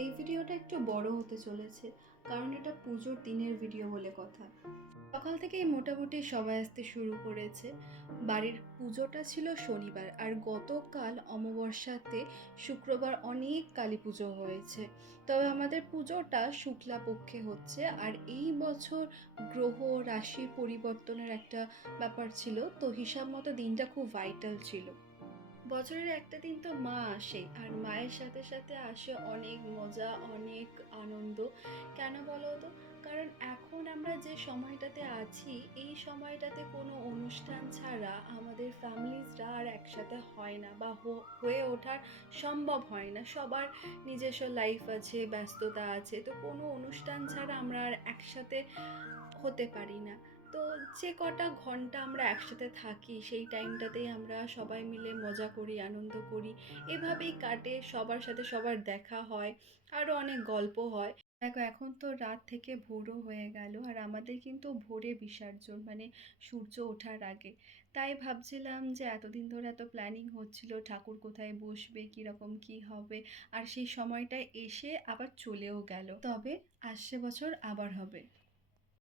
এই ভিডিওটা একটু বড় হতে চলেছে, কারণ এটা পুজোর দিনের ভিডিও বলে কথা। সকাল থেকেই মোটামুটি সবাই আসতে শুরু করেছে। বাড়ির পুজোটা ছিল শনিবার, আর গতকাল অমাবস্যাতে শুক্রবার অনেক কালী পুজো হয়েছে। তবে আমাদের পুজোটা শুক্লা পক্ষে হচ্ছে, আর এই বছর গ্রহ রাশি পরিবর্তনের একটা ব্যাপার ছিল, তো হিসাব মতো দিনটা খুব ভাইটাল ছিল। বছরের একটা দিন তো মা আসে, আর মায়ের সাথে সাথে আসে অনেক মজা, অনেক আনন্দ। কেন বলো তো? কারণ এখন আমরা যে সময়টাতে আছি, এই সময়টাতে কোনো অনুষ্ঠান ছাড়া আমাদের ফ্যামিলিজরা আর একসাথে হয় না, বা হয়ে ওঠার সম্ভব হয় না। সবার নিজস্ব লাইফ আছে, ব্যস্ততা আছে, তো কোনো অনুষ্ঠান ছাড়া আমরা আর একসাথে হতে পারি না। তো যে কটা ঘন্টা আমরা একসাথে থাকি, সেই টাইমটাতেই আমরা সবাই মিলে মজা করি, আনন্দ করি। এভাবেই কাটে, সবার সাথে সবার দেখা হয়, আরও অনেক গল্প হয়। দেখো, এখন তো রাত থেকে ভোরও হয়ে গেল, আর আমাদের কিন্তু ভোরে বিসর্জন, মানে সূর্য ওঠার আগে। তাই ভাবছিলাম যে এতদিন ধরে এত প্ল্যানিং হচ্ছিল ঠাকুর কোথায় বসবে, কীরকম কী হবে, আর সেই সময়টা এসে আবার চলেও গেল। তবে আসছে বছর আবার হবে।